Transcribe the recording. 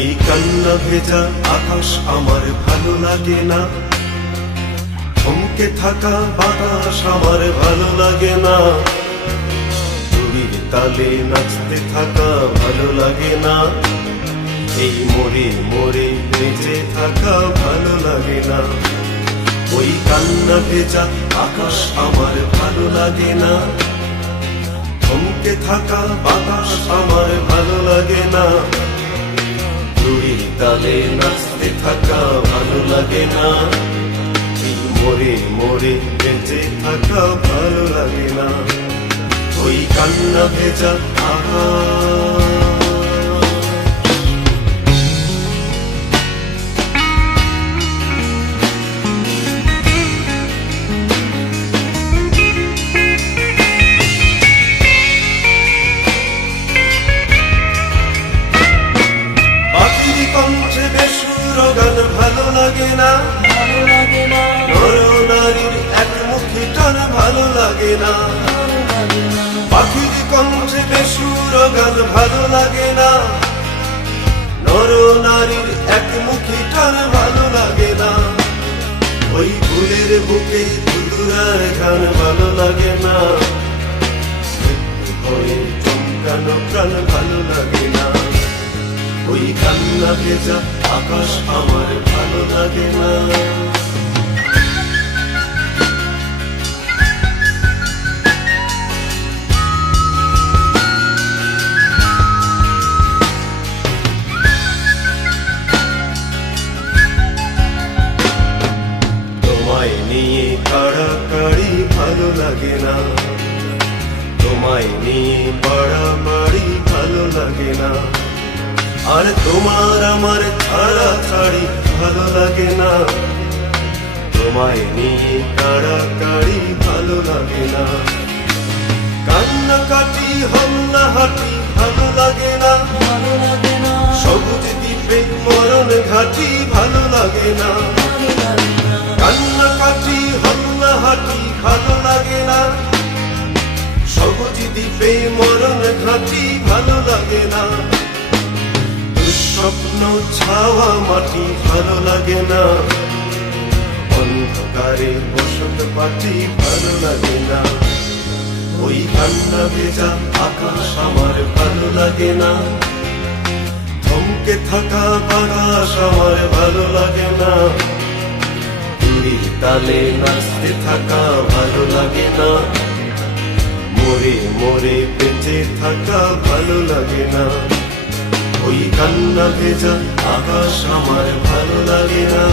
ওই কান্না ভেজা আকাশ আমার ভালো লাগে না। থমকে থাকা বাতাস আমার ভালো লাগে না। চুরির তালে নাচতে থাকা ভালো লাগে না। এই মোরে মোরে বেঁচে থাকা ভালো লাগে না। ওই কান্না ভেজা আকাশ আমার ভালো লাগে না। থমকে থাকা বাতাস আমার ভালো লাগে তালে নাচতে থাকা ভালো লাগে না। মরে মরে বেঁচে থাকা ভালো লাগে না। ওই কান্না ভেজা আকাশ কণ্ঠে বেসুর গান ভালো লাগে না। নর নারীর এক মুখী টান ভালো লাগে না। ওই ফুলের বুকে দুদুরার গান ভালো লাগে না। হয়ে প্রাণ ভালো লাগে না। ওই কান্না ভেজা আকাশ আমার ভালো লাগে না। ভালো লাগে না। তোমায় নিয়ে পাড়াপাড়ি ভালো লাগে না। আর তোমার আমার ছাড়া ছাড়ি ভালো লাগে না। তোমায় নিয়ে কাড়াকাড়ি ভালো লাগে না। কান্না কাটি হামলা হাটি ভালো লাগে না। ভালো লাগে না। সবুজ দ্বীপে মরণ ঘাটি ভালো লাগে না। কান্না কাটি হামলা হাটি ভালো দ্বীপে মরণ ঘাটি ভালো লাগে না। দুঃস্বপ্ন ছাওয়া মাটি ভালো লাগে না। অন্ধকারে বসত পাটি ভালো লাগে না। ওই কান্না ভেজা আকাশ আমার ভালো লাগে না। থমকে থাকা বাতাস আমার ভালো লাগে না। তালে নাচতে থাকা ভালো লাগে না। মরে মরে বেঁচে থাকা ভালো লাগে না। ওই কান্না ভেজা আকাশ আমার ভালো লাগে না।